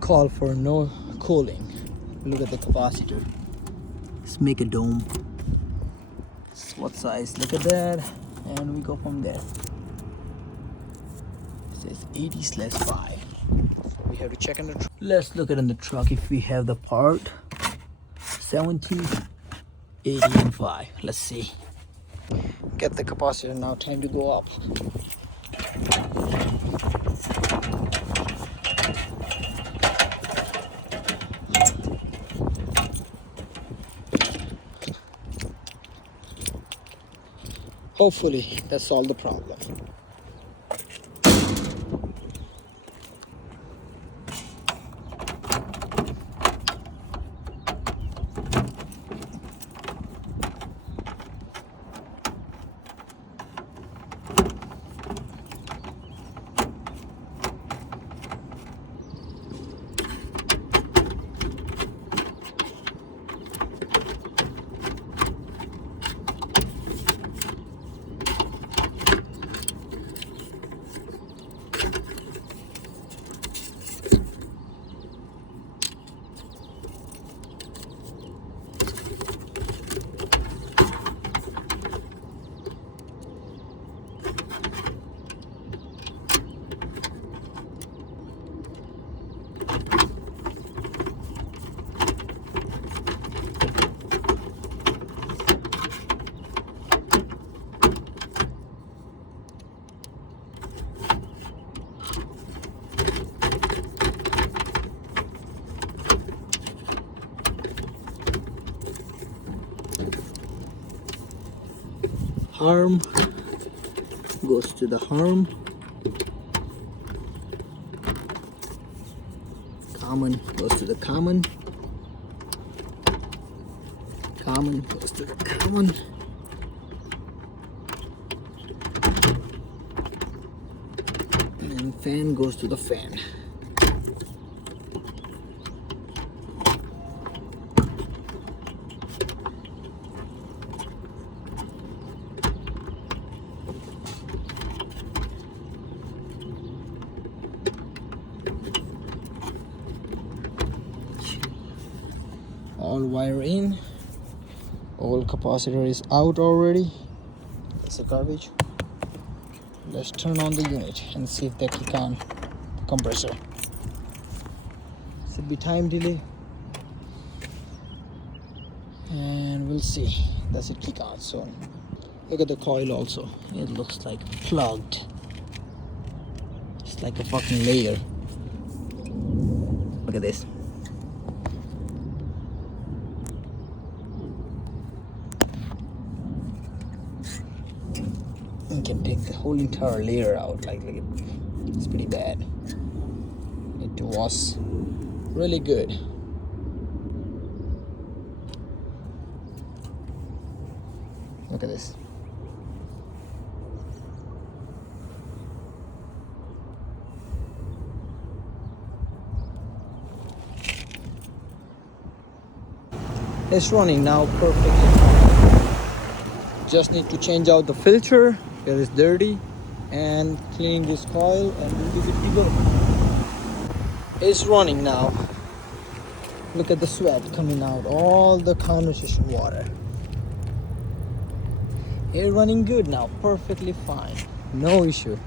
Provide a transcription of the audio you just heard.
Call for no cooling. Look at the capacitor. Let's make a dome. What size? Look at that, and we go from there. It says 80/5. So we have to check in the truck. Let's look at in the truck if we have the part. 70, 80, and 5. Let's see. Get the capacitor now. Time to go up. Hopefully that solved the problem. Arm goes to the arm. Common goes to the common. Common goes to the common. And fan goes to the fan. All wire in. All capacitor is out already. It's a garbage. Let's turn on the unit and see if they kick on the compressor. Should be time delay, and we'll see. Does it kick on soon? Look at the coil also. It looks like plugged. It's like a fucking layer. Look at this. You can take the whole entire layer out. Like it's pretty bad. It was really good. Look at this. It's running now perfectly. Just need to change out the filter because it's dirty, and clean this coil, and we'll be good to go. It's running now. Look at the sweat coming out, all the condensation water. It's running good now, perfectly fine, no issue.